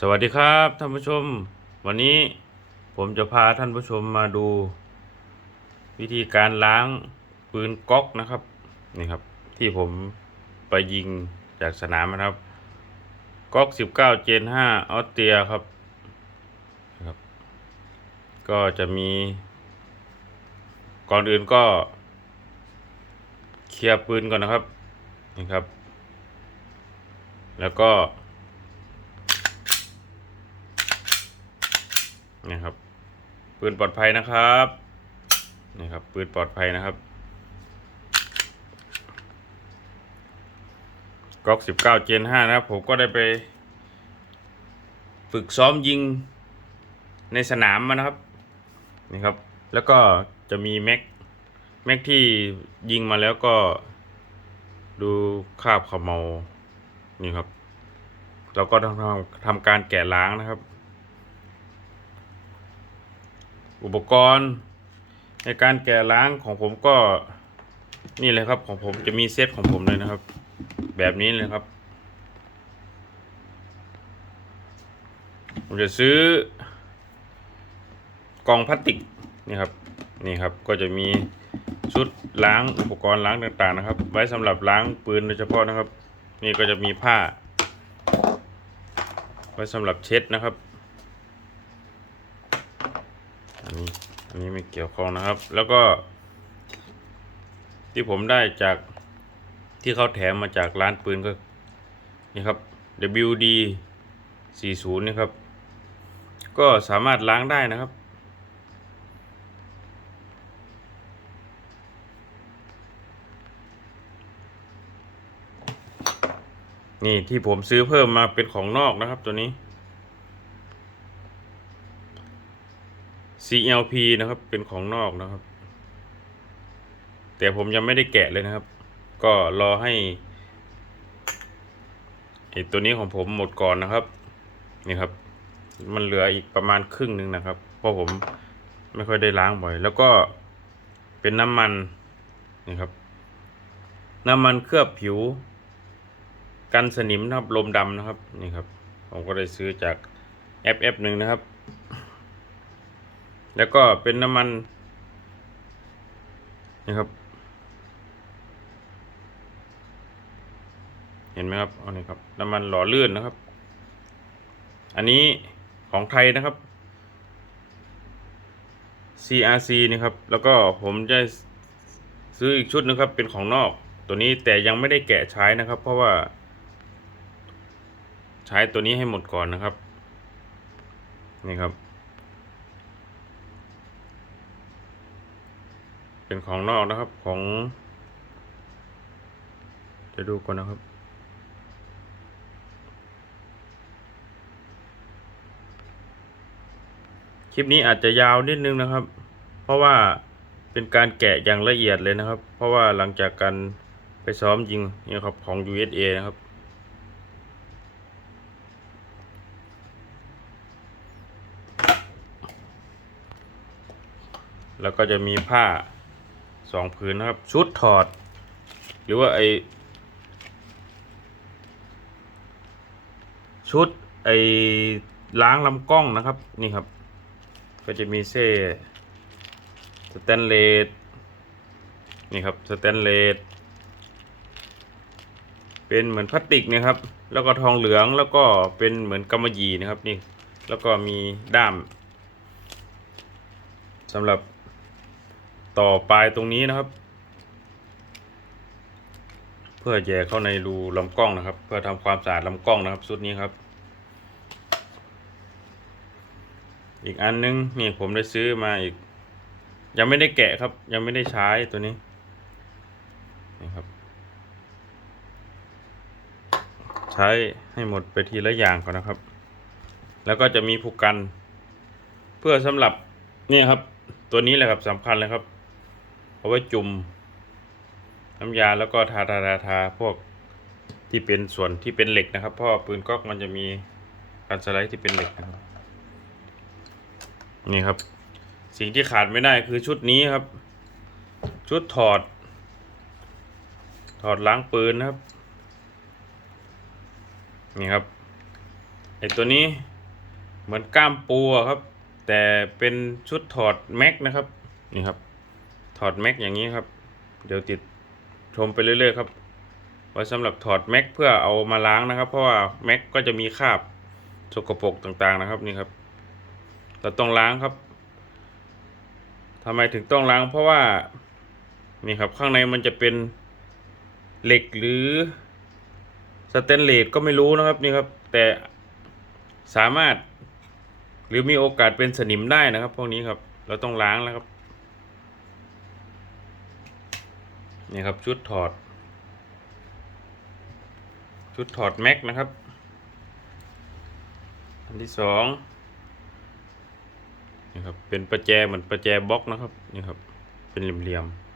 สวัสดีครับท่านผู้ชม วันนี้ผมจะพาท่านผู้ชมมาดู วิธีการล้างปืนก๊อกนะครับนี่ครับ ที่ผมไปยิงจากสนามนะครับ ก๊อก19 Gen 5ออสเตียครับนะครับ ก็จะมี ก่อนอื่นก็ เคลียร์ปืนก่อนนะครับนี่ครับ แล้วก็ นี่ครับปืนปลอดภัยนะครับนี่ครับปืนปลอดภัยนะครับก๊อกสิบเก้าเจนห้านะครับ ผมก็ได้ไป ฝึกซ้อมยิงในสนามมานะครับนี่ครับ แล้วก็จะมีแม็กแม็กที่ยิงมาแล้วก็ดูคาบขมเมานี่ครับ เราก็ต้องทำทำการแกะล้างนะครับ อุปกรณ์ในการแกะล้างของผมก็นี่เลยครับของผมจะมีเซตของผมเลยนะครับ แบบนี้เลยครับ ผมจะซื้อกล่องพลาสติกนี่ครับนี่ครับก็จะมีชุดล้างอุปกรณ์ล้างต่างๆนะครับ ไว้สำหรับล้างปืนโดยเฉพาะนะครับ นี่ก็จะมีผ้า ไว้สำหรับเช็ดนะครับ อั นี้อันนี้ไม่เกี่ยวข้องนะครับ แล้วก็ ที่ผมได้จากที่เขาแถมมาจากร้านปืนก็ นี่ครับ WD 40นี่ครับ ก็สามารถล้างได้นะครับ นี่ที่ผมซื้อเพิ่มมาเป็นของนอกนะครับตัวนี้ CLP นะครับ เป็นของนอกนะครับ แต่ผมยังไม่ได้แกะเลยนะครับ ก็รอให้ไอตัวนี้ของผมหมดก่อนนะครับ นี่ครับ มันเหลืออีกประมาณครึ่งหนึ่งนะครับ เพราะผมไม่ค่อยได้ล้างบ่อย แล้วก็เป็นน้ำมันนี่ครับ น้ำมันเคลือบผิว กันสนิมนะครับลมดำนะครับ นี่ครับ ผมก็ได้ซื้อจากแอปแอปหนึ่งนะครับ แล้วก็เป็นน้ำมันนะครับ เห็นไหมครับอานี่ครับ น้ำมันหล่อลื่นนะครับ อันนี้ของไทยนะครับ CRC นี่ครับ แล้วก็ผมจะซื้ออีกชุดนึงครับ เป็นของนอก ตัวนี้แต่ยังไม่ได้แกะใช้นะครับ เพราะว่า ใช้ตัวนี้ให้หมดก่อนนะครับ นี่ครับ เป็นของนอกนะครับของ จะดูก่อนนะครับ คลิปนี้อาจจะยาวนิดนึงนะครับ เพราะว่าเป็นการแกะอย่างละเอียดเลยนะครับ เพราะว่าหลังจากการไปซ้อมยิงนี่ครับของ USA นะครับแล้วก็จะมีผ้า สองผืนนะครับ ชุดถอด หรือว่าไอชุดไอล้างลำกล้องนะครับนี่ครับ ก็จะมีเส้สแตนเลสนี่ครับสแตนเลสเป็นเหมือนพลาสติกนะครับ แล้วก็ทองเหลืองแล้วก็เป็นเหมือนกำมะหยี่นะครับนี่แล้วก็มีด้ามสำหรับ ต่อปลายตรงนี้นะครับ เพื่อแย่เข้าในรูลำกล้องนะครับ เพื่อทำความสะอาดลำกล้องนะครับชุดนี้ครับ อีกอันนึงนี่ผมได้ซื้อมาอีก ยังไม่ได้แกะครับ ยังไม่ได้ใช้ตัวนี้นี่ครับ ใช้ให้หมดไปทีละอย่างก่อนนะครับ แล้วก็จะมีผูกกัน เพื่อสำหรับนี่ครับ ตัวนี้แหละครับสำคัญเลยครับ เอาไว้จุ่มน้ำยาแล้วก็ทาทาทาทาพวกที่เป็นส่วนที่เป็นเหล็กนะครับ เพราะปืนก๊อกมันจะมีการสไลด์ที่เป็นเหล็กนะครับ นี่ครับ สิ่งที่ขาดไม่ได้คือชุดนี้ครับ ชุดถอด ถอดล้างปืนนะครับ นี่ครับไอตัวนี้เหมือนก้ามปูอะครับ แต่เป็นชุดถอดแม็กนะครับ นี่ครับ ถอดแม็กอย่างนี้ครับ เดี๋ยวติดชมไปเรื่อยๆครับไว้สำหรับถอดแม็กเพื่อเอามาล้างนะครับ เพราะว่าแม็กก็จะมีคราบสกปรกต่างๆนะครับนี่ครับเราต้องล้างครับทำไมถึงต้องล้าง เพราะว่านี่ครับข้างในมันจะเป็นเหล็กหรือสแตนเลสก็ไม่รู้นะครับนี่ครับ แต่สามารถหรือมีโอกาสเป็นสนิมได้นะครับ พวกนี้ครับ เราต้องล้างแล้วครับ นี่ครับชุดถอด ชุดถอดแม็กนะครับ อันที่สองนี่ครับเป็นประแจเหมือนประแจบล็อกนะครับนี่ครับ เป็นเหลี่ยมๆ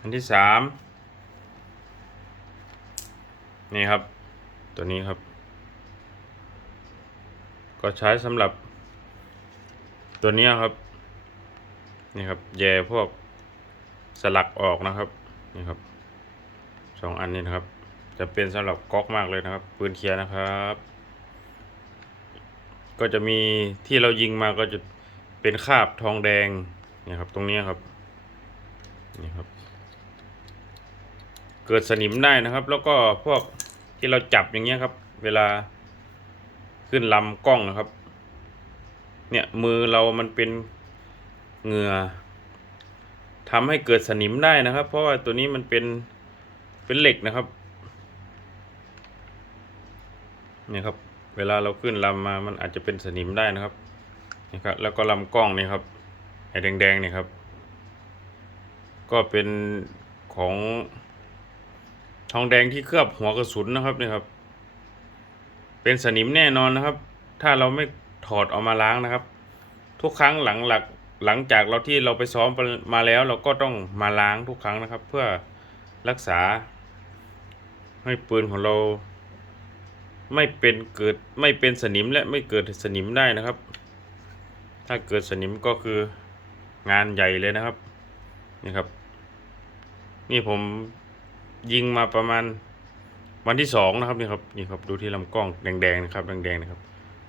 อันที่สามนี่ครับ ตัวนี้ครับ ก็ใช้สำหรับ ตัวนี้ครับ นี่ครับ แย่พวกสลักออกนะครับ นี่ครับสองอันนี้นะครับ จะเป็นสำหรับก๊อกมากเลยนะครับ ปืนเคลียร์นะครับ ก็จะมีที่เรายิงมาก็จะเป็นคาบทองแดงนี่ครับ ตรงนี้ครับ นี่ครับ เกิดสนิมได้นะครับ แล้วก็พวกที่เราจับอย่างเงี้ยครับ เวลาขึ้นลำกล้องนะครับ เนี่ยมือเรามันเป็น เหงื่อทำให้เกิดสนิมได้นะครับ เพราะว่าตัวนี้มันเป็นเป็นเหล็กนะครับเนี่ยครับ เวลาเราขึ้นลำมามันอาจจะเป็นสนิมได้นะครับนี่ครับ แล้วก็ลำกล้องนี่ครับไอ้แดงๆนี่ครับ ก็เป็นของทองแดงที่เคลือบหัวกระสุนนะครับนี่ครับ เป็นสนิมแน่นอนนะครับ ถ้าเราไม่ถอดออกมาล้างนะครับ ทุกครั้งหลังหลัก หลังจากเราที่เราไปซ้อมมาแล้วเราก็ต้องมาล้างทุกครั้งนะครับ เพื่อรักษา ให้ปืนของเรา ไม่เป็นเกิดไม่เป็นสนิมและไม่เกิดสนิมได้นะครับ ถ้าเกิดสนิมก็คืองานใหญ่เลยนะครับนี่ครับ นี่ผมยิงมาประมาณวันที่สองนะครับนี่ครับนี่ครับดูที่ลำกล้องแดงๆนะครับแดงๆนะครับ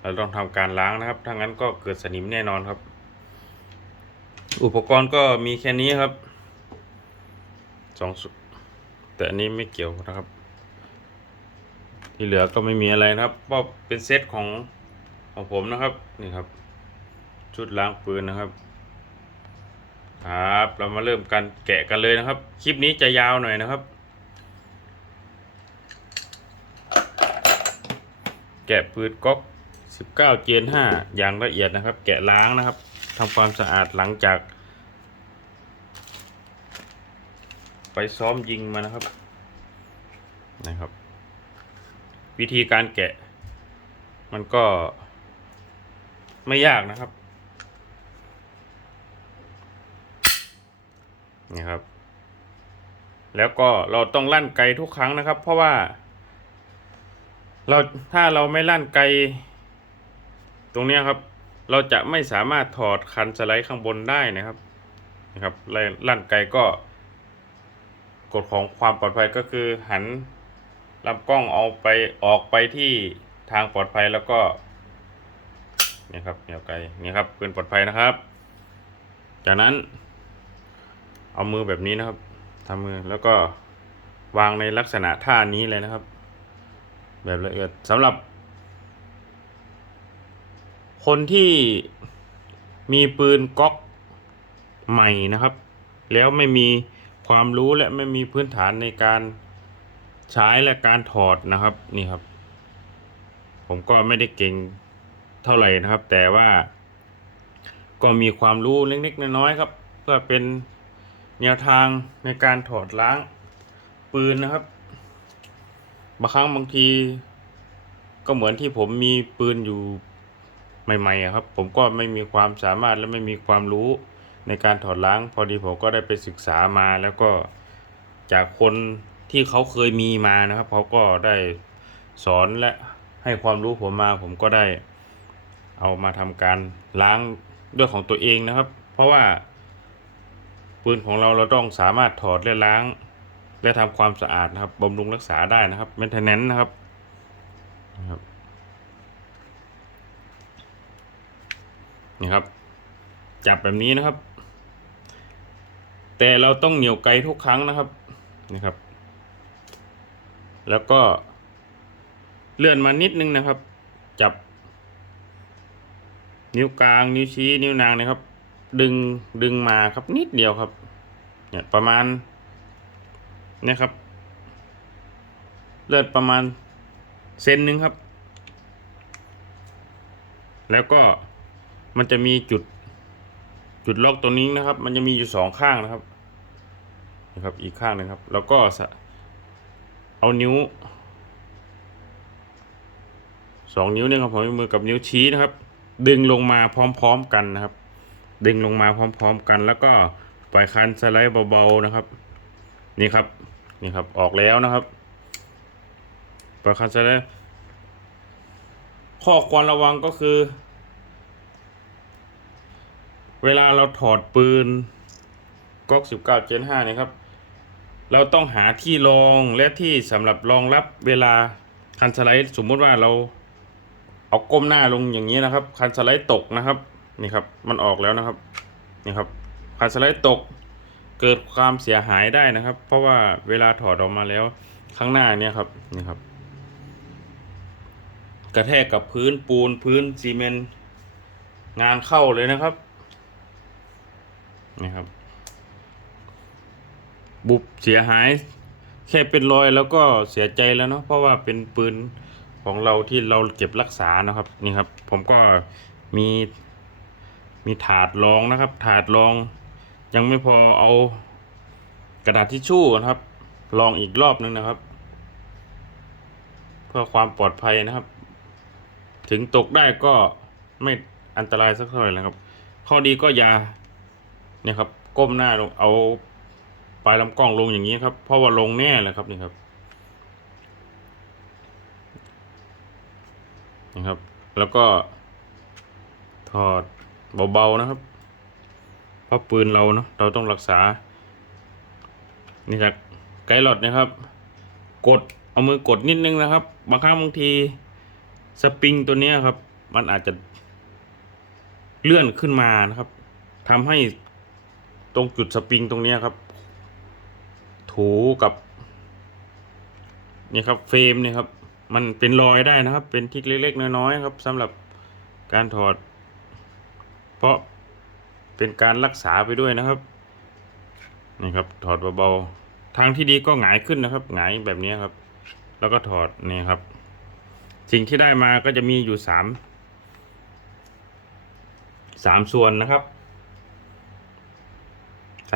เราต้องทำการล้างนะครับถ้างั้นก็เกิดสนิมแน่นอนครับ อุปกรณ์ก็มีแค่นี้ครับสองสุดแต่อันนี้ไม่เกี่ยวนะครับ ที่เหลือก็ไม่มีอะไรนะครับเพราะเป็นเซตของของผมนะครับนี่ครับ ชุดล้างปืนนะครับ ครับ เรามาเริ่มกันแกะกันเลยนะครับ คลิปนี้จะยาวหน่อยนะครับ แกะปืนก๊อก19เจน5อย่างละเอียดนะครับ แกะล้างนะครับ ทำความสะอาดหลังจาก ไปซ้อมยิงมานะครับนะครับ วิธีการแกะ มันก็ไม่ยากนะครับนี่ครับ แล้วก็เราต้องลั่นไกทุกครั้งนะครับ เพราะว่า เราถ้าเราไม่ลั่นไกตรงนี้ครับ เราจะไม่สามารถถอดคันสไลด์ข้างบนได้นะครับนะครับลั่นไกลก็กฎของความปลอดภัยก็คือหันลำกล้องเอาไปออกไปที่ทางปลอดภัยแล้วก็นี่ครับเหนียวไกลนี่ครับปืนปลอดภัยนะครับ จากนั้น เอามือแบบนี้นะครับทำมือแล้วก็วางในลักษณะท่านี้เลยนะครับ แบบละเอียดสำหรับ คนที่มีปืนก๊อกใหม่นะครับ แล้วไม่มีความรู้และไม่มีพื้นฐานในการใช้และการถอดนะครับนี่ครับ ผมก็ไม่ได้เก่งเท่าไหร่นะครับ แต่ว่าก็มีความรู้เล็กๆน้อยๆครับ เพื่อเป็นแนวทางในการถอดล้างปืนนะครับ บางครั้งบางที ก็เหมือนที่ผมมีปืนอยู่ ใหม่ๆครับ ผมก็ไม่มีความสามารถและไม่มีความรู้ในการถอดล้าง พอดีผมก็ได้ไปศึกษามาแล้วก็จากคนที่เขาเคยมีมานะครับเขาก็ได้สอนและให้ความรู้ผมมา ผมก็ได้เอามาทำการล้างด้วยของตัวเองนะครับ เพราะว่า ปืนของเราเราต้องสามารถถอดและล้าง และทำความสะอาดนะครับบำรุงรักษาได้นะครับ maintenance นะครับนะครับ นี่ครับ จับแบบนี้นะครับ แต่เราต้องเหนี่ยวไกลทุกครั้งนะครับนี่ครับ แล้วก็เลื่อนมานิดนึงนะครับ จับ นิ้วกลางนิ้วชี้นิ้วนางนะครับ ดึงดึงมาครับนิดเดียวครับ เนี่ยประมาณเนี่ยครับ เลื่อนประมาณเซนหนึ่งครับ แล้วก็ มันจะมีจุด จุดล็อกตรงนี้นะครับ มันจะมีอยู่สองข้างนะครับนะครับ อีกข้างหนึงครับ แล้วก็เอานิ้วสองนิ้วเนี่ยครับผมมือกับนิ้วชี้นะครับ ดึงลงมาพร้อมๆกันนะครับ ดึงลงมาพร้อม ๆกัน แล้วก็ปล่อยคันสไลด์เบาๆนะครับ นี่ครับนี่ครับออกแล้วนะครับปล่อยคันสไลด์ข้อควรระวังก็คือ เวลาเราถอดปืนก๊อก19 Gen 5เนี่ยครับ เราต้องหาที่รองและที่สำหรับรองรับเวลาคันสไลด์สมมุติว่าเราเอาก้มหน้าลงอย่างนี้นะครับ คันสไลด์ตกนะครับนี่ครับมันออกแล้วนะครับนี่ครับคันสไลด์ตกเกิดความเสียหายได้นะครับ เพราะว่าเวลาถอดออกมาแล้วข้างหน้าเนี่ยครับนี่ครับ กระแทกกับพื้นปูนพื้นซีเมนต์งานเข้าเลยนะครับ นี่ครับ บุบเสียหาย แค่เป็นรอยแล้วก็เสียใจแล้วเนาะเพราะว่าเป็นปืนของเราที่เราเก็บรักษานะครับนี่ครับ ผมก็มีมีถาดรองนะครับ ถาดรอง ยังไม่พอเอากระดาษทิชชู่นะครับรองอีกรอบนึงนะครับ เพื่อความปลอดภัยนะครับ ถึงตกได้ก็ไม่อันตรายสักเท่าไหร่นะครับ ข้อดีก็อย่า เนี่ยครับ ก้มหน้าลงเอาปลายลำกล้องลงอย่างนี้ครับ เพราะว่าลงแน่เลยครับนี่ครับนะครับ แล้วก็ ถอดเบาๆนะครับ เพราะปืนเราเนาะเราต้องรักษา นี่จากไกด์หลอดนะครับ กดเอามือกดนิดนึงนะครับ บางครั้งบางทีสปริงตัวนี้ครับ มันอาจจะเลื่อนขึ้นมานะครับทำให้ ตรงจุดสปริงตรงนี้ครับ ถูกับ นี่ครับเฟรมเนี่ยครับ มันเป็นรอยได้นะครับ เป็นทิกเล็กๆน้อยๆครับสำหรับการถอด เพราะเป็นการรักษาไปด้วยนะครับนี่ครับ ถอดเบาๆทางที่ดีก็หงายขึ้นนะครับ หงายแบบนี้ครับ แล้วก็ถอดนี่ครับ สิ่งที่ได้มาก็จะมีอยู่สามสามส่วนนะครับ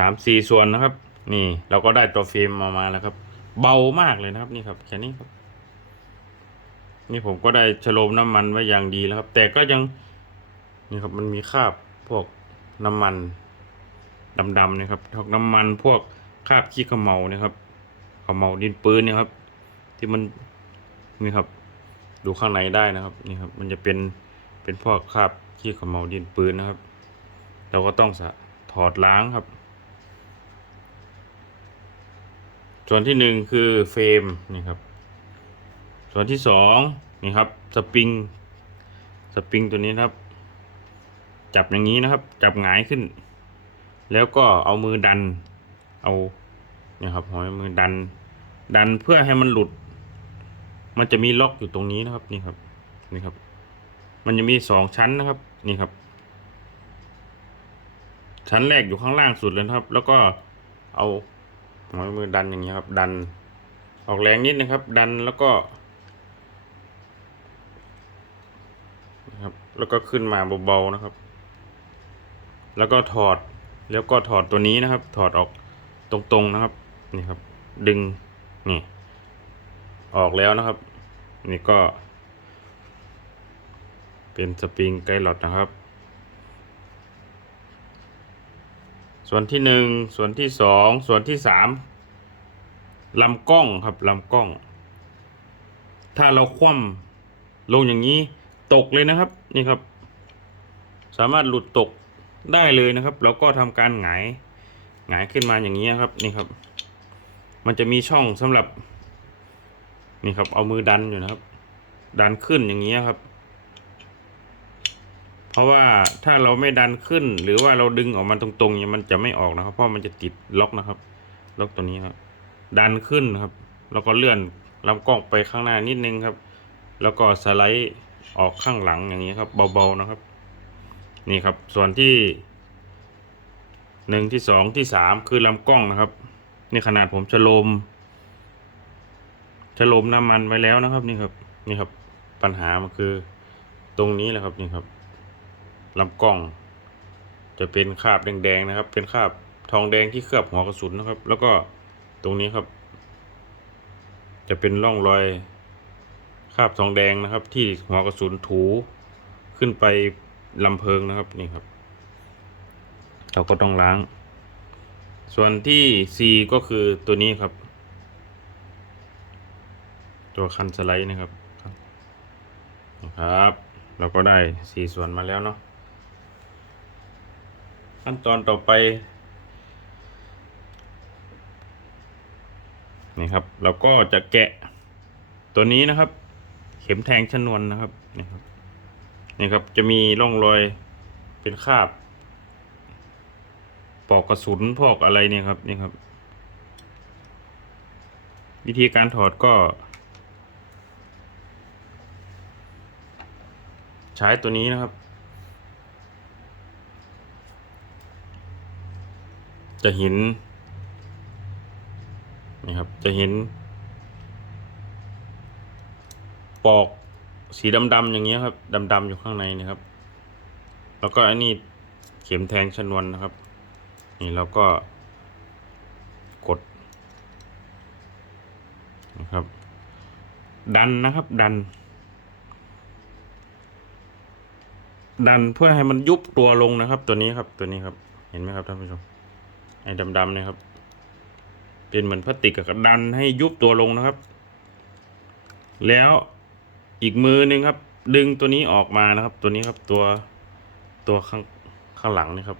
ามสี่ส่วนนะครับ นี่เราก็ได้ตัวเฟรมมามาแล้วครับ เบามากเลยนะครับนี่ครับแค่นี้ครับ นี่ผมก็ได้ฉโลมน้ำมันไว้อย่างดีแล้วครับ แต่ก็ยังนี่ครับมันมีคราบพวกน้ำมันดำๆนะครับพวกน้ำมันพวกคราบขี้ขมเมาเนี่ยครับขมเมาดินปืนเนี่ยครับ ที่มันนี่ครับ ดูข้างในได้นะครับนี่ครับ มันจะเป็นเป็นพวกคราบขี้ขมเมาดินปืนนะครับ เราก็ต้องสะถอดล้างครับ ส่วนที่หนึ่งคือเฟรมนี่ครับ ส่วนที่สองนี่ครับสปริงสปริงตัวนี้นะครับ จับอย่างนี้นะครับ จับหงายขึ้น แล้วก็เอามือดัน เอาเนี่ยครับเอามือดัน ดันเพื่อให้มันหลุด มันจะมีล็อกอยู่ตรงนี้นะครับนี่ครับนี่ครับ มันจะมีสองชั้นนะครับนี่ครับ ชั้นแรกอยู่ข้างล่างสุดเลยครับ แล้วก็เอา หัวมือดันอย่างนี้ครับ ดัน ออกแรงนิดนะครับ ดันแล้วก็นะครับ แล้วก็ขึ้นมาเบาๆนะครับ แล้วก็ถอดแล้วก็ถอดตัวนี้นะครับ ถอดออกตรงๆนะครับ นี่ครับ ดึงนี่ ออกแล้วนะครับ นี่ก็ เป็นสปริงไกด์หลอดนะครับ ส่วนที่หนึ่งส่วนที่สองส่วนที่สามลำกล้องครับลำกล้อง ถ้าเราคว่ำลงอย่างนี้ตกเลยนะครับนี่ครับ สามารถหลุดตกได้เลยนะครับ แล้วก็ทำการหงายหงายขึ้นมาอย่างนี้ครับนี่ครับ มันจะมีช่องสำหรับนี่ครับเอามือดันอยู่นะครับ ดันขึ้นอย่างนี้ครับ เพราะว่าถ้าเราไม่ดันขึ้น หรือว่าเราดึงออกมาตรงๆเนี่ยมันจะไม่ออกนะครับ เพราะมันจะติดล็อกนะครับ ล็อกตัวนี้ครับ ดันขึ้นครับ แล้วก็เลื่อนลำกล้องไปข้างหน้านิดนึงครับ แล้วก็สไลด์ออกข้างหลังอย่างนี้ครับ เบาๆนะครับ นี่ครับ ส่วนที่หนึ่งที่สองที่สามคือลำกล้องนะครับนี่ขนาดผมชะโลมชะโลมน้ำมันไว้แล้วนะครับ นี่ครับ นี่ครับ ปัญหามันคือตรงนี้แหละครับนี่ครับ ลำกล้อง จะเป็นคราบแดงๆนะครับ เป็นคราบทองแดงที่เคลือบหัวกระสุนนะครับ แล้วก็ตรงนี้ครับ จะเป็นร่องรอยคราบทองแดงนะครับ ที่หัวกระสุนถูขึ้นไปลำเพลิงนะครับนี่ครับ เราก็ต้องล้าง ส่วนที่ C ก็คือตัวนี้ครับ ตัวคันสไลด์นะครับนะครับ เราก็ได้สี่ส่วนมาแล้วเนาะ ขั้นตอนต่อไป นี่ครับ เราก็จะแกะตัวนี้นะครับ เข็มแทงชนวนนะครับนี่ครับนี่ครับจะมีร่องรอยเป็นคราบปอกกระสุนพอกอะไรเนี่ยครับนี่ครับ วิธีการถอดก็ ใช้ตัวนี้นะครับ จะเห็นนี่ครับจะเห็น ปอกสีดำๆอย่างเงี้ยครับดำๆอยู่ข้างในนะครับ แล้วก็อันนี้เข็มแทงชนวนนะครับ นี่เราก็กดนะครับ ดันนะครับดัน ดันเพื่อให้มันยุบตัวลงนะครับ ตัวนี้ครับตัวนี้ครับ เห็นไหมครับท่านผู้ชม ไอ้ดำๆนี่ยครับ เป็นเหมือนพลาสติกกับดันให้ยุบตัวลงนะครับ แล้วอีกมือหนึ่งครับ ดึงตัวนี้ออกมานะครับ ตัวนี้ครับตัวตัวข้างข้างหลังนี่ครับ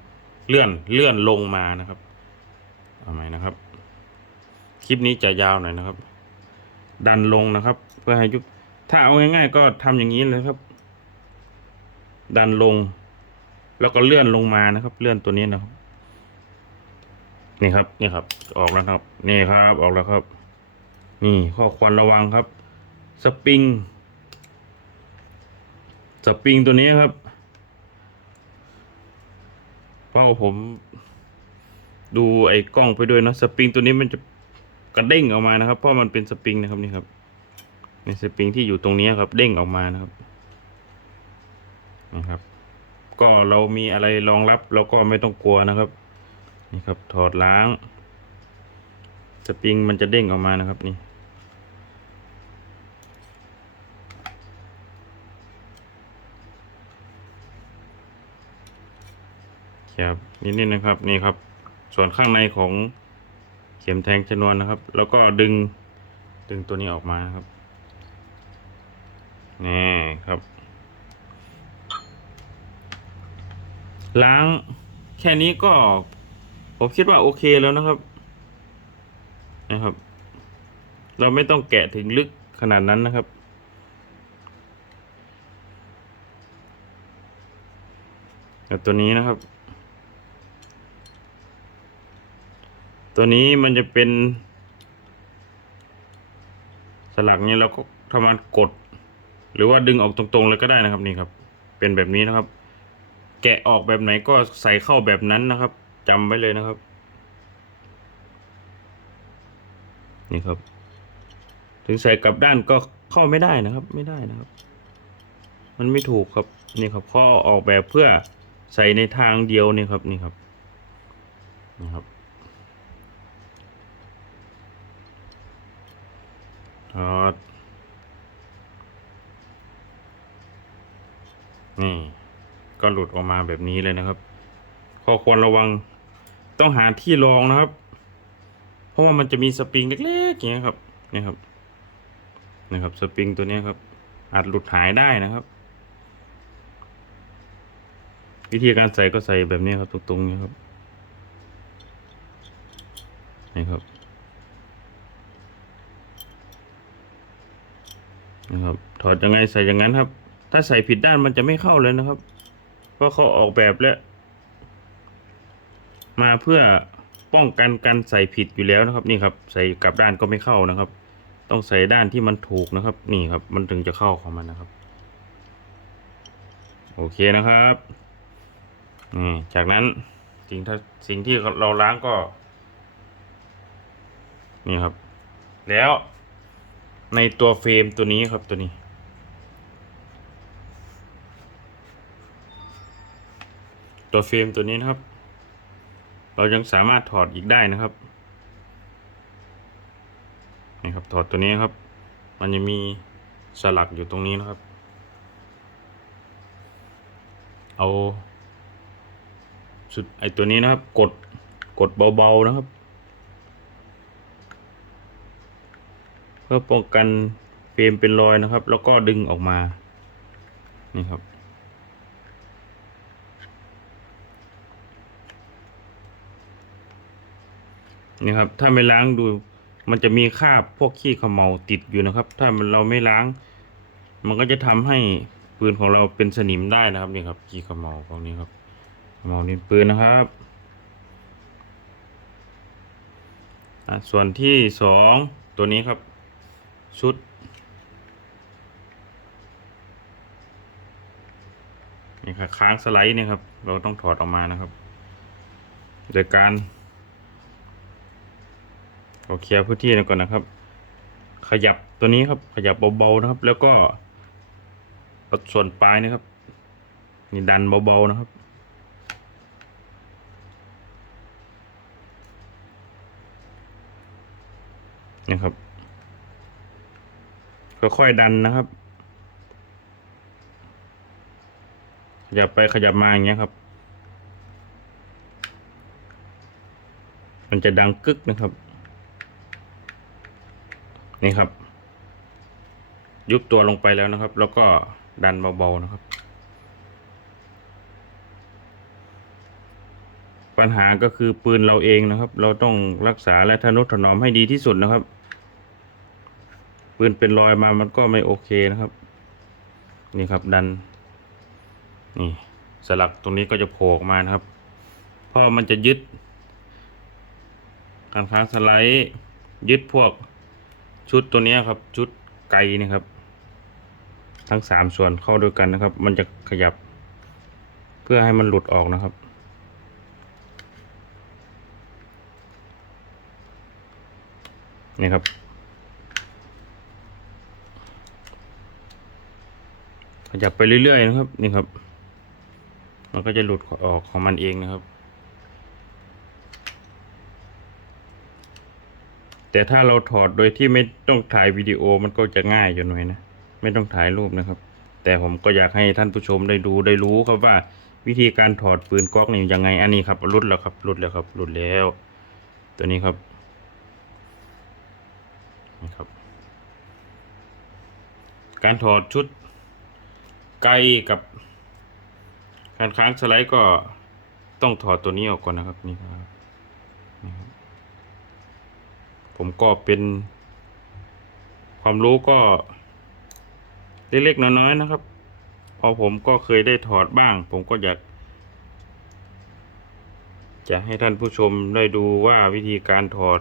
เลื่อนเลื่อนลงมานะครับเอาไหมนะครับ คลิปนี้จะยาวหน่อยนะครับ ดันลงนะครับ เพื่อให้ยุบถ้าเอาง่ายๆก็ทำอย่างนี้เลยครับ ดันลง แล้วก็เลื่อนลงมานะครับ เลื่อนตัวนี้นะครับ นี่ครับนี่ครับ ออกแล้วครับ นี่ครับออกแล้วครับ นี่ข้อควรระวังครับ สปริง สปริงตัวนี้ครับเพราะว่าผม ดูไอ้กล้องไปด้วยนะสปริงตัวนี้มันจะกระเด้งออกมานะครับ เพราะมันเป็นสปริงนะครับนี่ครับในสปริงที่อยู่ตรงนี้ครับ เด้งออกมานะครับนะครับ ก็เรามีอะไรรองรับเราก็ไม่ต้องกลัวนะครับ นี่ครับถอดล้าง สปริงมันจะเด้งออกมานะครับนี่ครับนิดนิดนะครับนี่ครับ ส่วนข้างในของเข็มแทงชนวนนะครับ แล้วก็ดึงดึงตัวนี้ออกมานะครับนี่ครับ ล้างแค่นี้ก็ ผมคิดว่าโอเคแล้วนะครับ นะครับ เราไม่ต้องแกะถึงลึกขนาดนั้นนะครับแต่ตัวนี้นะครับ ตัวนี้มันจะเป็น สลักเนี่ยเราก็ทำการกด หรือว่าดึงออกตรงๆเลยก็ได้นะครับนี่ครับ เป็นแบบนี้นะครับ แกะออกแบบไหนก็ใส่เข้าแบบนั้นนะครับ จำไว้เลยนะครับ นี่ครับ ถึงใส่กลับด้านก็เข้าไม่ได้นะครับ ไม่ได้นะครับ มันไม่ถูกครับนี่ครับข้อออกแบบเพื่อใส่ในทางเดียวนี่ครับนี่ครับนี่ครับถอดนี่ก็หลุดออกมาแบบนี้เลยนะครับ ข้อควรระวัง ต้องหาที่รองนะครับ เพราะว่ามันจะมีสปริงเล็กๆอย่างเงี้ยครับนี่ครับนะครับสปริงตัวนี้ครับ อาจหลุดหายได้นะครับ วิธีการใส่ก็ใส่แบบนี้ครับตรงๆนี้ครับนี่ครับนะครับถอดยังไงใส่อย่างนั้นครับ ถ้าใส่ผิดด้านมันจะไม่เข้าเลยนะครับ เพราะเขาออกแบบแล้ว มาเพื่อป้องกันการใส่ผิดอยู่แล้วนะครับนี่ครับ ใส่กลับด้านก็ไม่เข้านะครับ ต้องใส่ด้านที่มันถูกนะครับ นี่ครับ มันถึงจะเข้าของมันนะครับ โอเคนะครับนี่จากนั้นสิ่งที่สิ่งที่เราล้างก็ นี่ครับ แล้วในตัวเฟรมตัวนี้ครับตัวนี้ ตัวเฟรมตัวนี้นะครับ เรายังสามารถถอดอีกได้นะครับนี่ครับถอดตัวนี้ครับ มันจะมีสลักอยู่ตรงนี้นะครับ เอาสุดไอตัวนี้นะครับ กดกดเบาๆนะครับ เพื่อป้องกันเฟรมเป็นรอยนะครับ แล้วก็ดึงออกมานี่ครับ นี่ครับ ถ้าไม่ล้างดู มันจะมีคราบพวกขี้ขมเมาติดอยู่นะครับ ถ้ามันเราไม่ล้าง มันก็จะทำให้ปืนของเราเป็นสนิมได้นะครับนี่ครับขี้ขมเมาพวกนี้ครับขมเมานินปืนนะครับอะส่วนที่สองตัวนี้ครับ ชุดนี่ครับค้างสไลด์นี่ครับ เราต้องถอดออกมานะครับโดยการ เราเคลียร์พื้นที่ก่อนนะครับ ขยับตัวนี้ครับ ขยับเบาๆนะครับ แล้วก็ส่วนปลายนะครับ นี่ดันเบาๆนะครับนี่ครับ ค่อยๆดันนะครับ ขยับไปขยับมาอย่างเงี้ยครับ มันจะดังกึกนะครับ นี่ครับ ยุบตัวลงไปแล้วนะครับ แล้วก็ดันเบาๆนะครับ ปัญหาก็คือปืนเราเองนะครับ เราต้องรักษาและทนุถนอมให้ดีที่สุดนะครับ ปืนเป็นรอยมามันก็ไม่โอเคนะครับ นี่ครับดัน นี่สลักตรงนี้ก็จะโผล่ออกมานะครับ เพราะมันจะยึดการค้างสไลด์ยึดพวก ชุดตัวนี้ครับ ชุดไกนะครับ ทั้งสามส่วนเข้าด้วยกันนะครับ มันจะขยับ เพื่อให้มันหลุดออกนะครับ นี่ครับ ขยับไปเรื่อยๆนะครับ นี่ครับ มันก็จะหลุดออกของมันเองนะครับ แต่ถ้าเราถอดโดยที่ไม่ต้องถ่ายวิดีโอมันก็จะง่ายอยู่หน่อยนะ ไม่ต้องถ่ายรูปนะครับ แต่ผมก็อยากให้ท่านผู้ชมได้ดูได้รู้ครับว่า วิธีการถอดปืนก๊อกนี่ยังไง อันนี้ครับรุดแล้วครับรุดแล้วครับรุดแล้ว ตัวนี้ครับนี่ครับ การถอดชุดไกลกับการค้างสไลด์ก็ต้องถอดตัวนี้ออกก่อนนะครับนี่ครับนี่ครับ ผมก็เป็น ความรู้ก็ เล็กๆน้อยๆนะครับพอผมก็เคยได้ถอดบ้าง ผมก็อยาก จะให้ท่านผู้ชมได้ดูว่าวิธีการถอด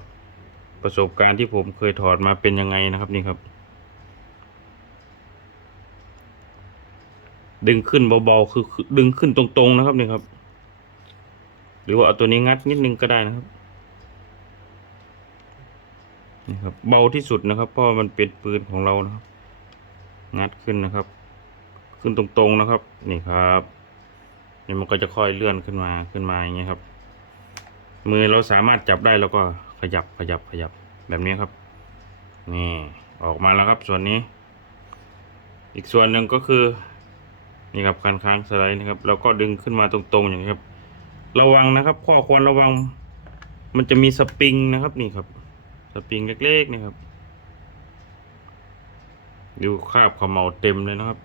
ประสบการณ์ที่ผมเคยถอดมาเป็นยังไงนะครับนี่ครับ ดึงขึ้นเบาๆคือดึงขึ้นตรงๆนะครับนี่ครับ หรือว่าเอาตัวนี้งัดนิดนึงก็ได้นะครับ นี่ครับ เบาที่สุดนะครับ เพราะมันเป็นปืนของเรานะครับ งัดขึ้นนะครับ ขึ้นตรงๆนะครับ นี่ครับนี่มันก็จะค่อยเลื่อนขึ้นมาขึ้นมาอย่างเงี้ยครับ มือเราสามารถจับได้แล้วก็ขยับขยับขยับแบบนี้ครับ นี่ออกมาแล้วครับ ส่วนนี้ อีกส่วนหนึ่งก็คือ นี่ครับคันค้างสไลด์นะครับแล้วก็ดึงขึ้นมาตรงๆอย่างนี้ครับ ระวังนะครับ ข้อควรระวัง มันจะมีสปริงนะครับนี่ครับ ปริงเล็กๆนี่ครับ ดูคราบขมเหลาเต็มเลยนะครับ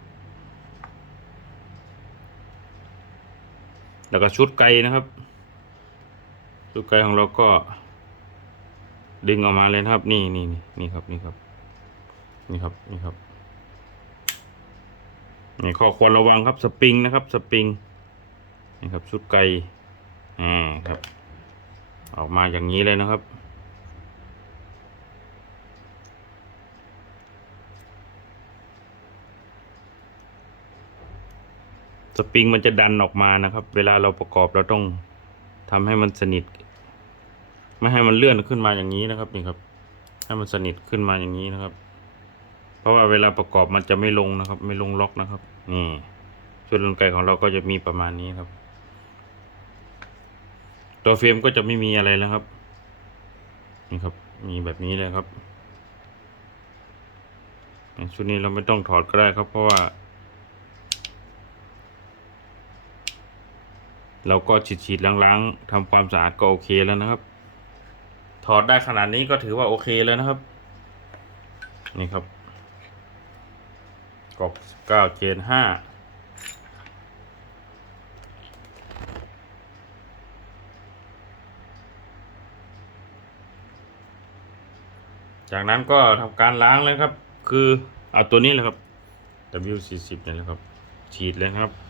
แล้วก็ชุดไกนะครับชุดไกของเราก็ดึงออกมาเลยนะครับนี่นี่นี่นี่ครับนี่ครับนี่ครับนี่ครับนี่ข้อควรระวังครับสปริงนะครับ สปริงนี่ครับชุดไก่อ่าครับ ออกมาอย่างนี้เลยนะครับ สปริงมันจะดันออกมานะครับ เวลาเราประกอบเราต้องทำให้มันสนิท ไม่ให้มันเลื่อนขึ้นมาอย่างนี้นะครับนี่ครับ ให้มันสนิทขึ้นมาอย่างนี้นะครับ เพราะว่าเวลาประกอบมันจะไม่ลงนะครับ ไม่ลงล็อกนะครับ นี่ชุดลนไกของเราก็จะมีประมาณนี้ครับ ตัวเฟรมก็จะไม่มีอะไรแล้วครับ นี่ครับ มีแบบนี้เลยครับชุดนี้เราไม่ต้องถอดก็ได้ครับ เพราะว่า เราก็ฉีดๆล้างๆทำความสะอาดก็โอเคแล้วนะครับ ถอดได้ขนาดนี้ก็ถือว่าโอเคแล้วนะครับ นี่ครับกรอบเก้าเจนห้าจากนั้นก็ทำการล้างเลยครับ คือเอาตัวนี้แหละครับ W40 เนี่ยแหละครับ ฉีดเลยครับ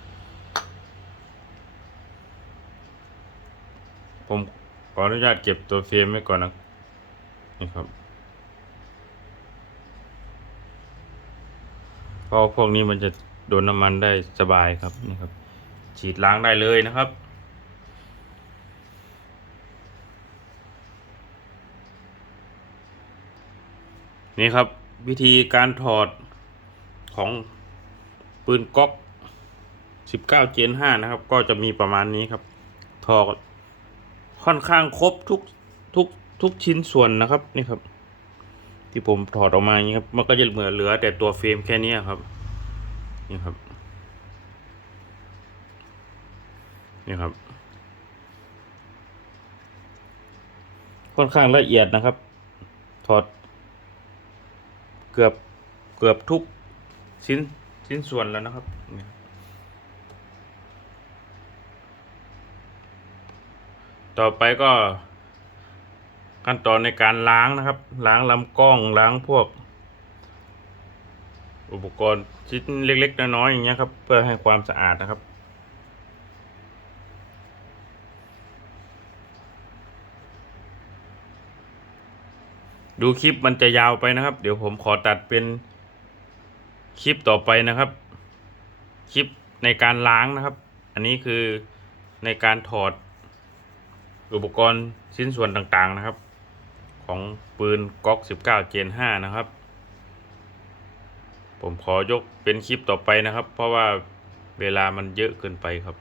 ผมขออนุญาตเก็บตัวเฟรมไว้ก่อนนะนี่ครับเพราะพวกนี้มันจะโดนน้ำมันได้สบายครับนี่ครับ ฉีดล้างได้เลยนะครับนี่ครับวิธีการถอดของปืนก๊อก 19 เจน 5 นะครับ ก็จะมีประมาณนี้ครับ ถอด ค่อนข้างครบทุกทุกทุกชิ้นส่วนนะครับนี่ครับ ที่ผมถอดออกมาอย่างนี้ครับมันก็จะเหมือเหลือแต่ตัวเฟรมแค่นี้ครับนี่ครับนี่ครับ ค่อนข้างละเอียดนะครับ ถอด เกือบเกือบทุกชิ้นชิ้นส่วนแล้วนะครับ ต่อไปก็ ขั้นตอนในการล้างนะครับ ล้างลำกล้องล้างพวก อุปกรณ์ชิ้นเล็ก ๆ น้อยๆอย่างเงี้ยครับ เพื่อให้ความสะอาดนะครับดูคลิปมันจะยาวไปนะครับ เดี๋ยวผมขอตัดเป็นคลิปต่อไปนะครับ คลิปในการล้างนะครับ อันนี้คือในการถอด อุปกรณ์ชิ้นส่วนต่างๆนะครับ ของปืนก๊อก 19 เจน 5 นะครับ ผมขอยกเป็นคลิปต่อไปนะครับ เพราะว่าเวลามันเยอะเกินไปครับ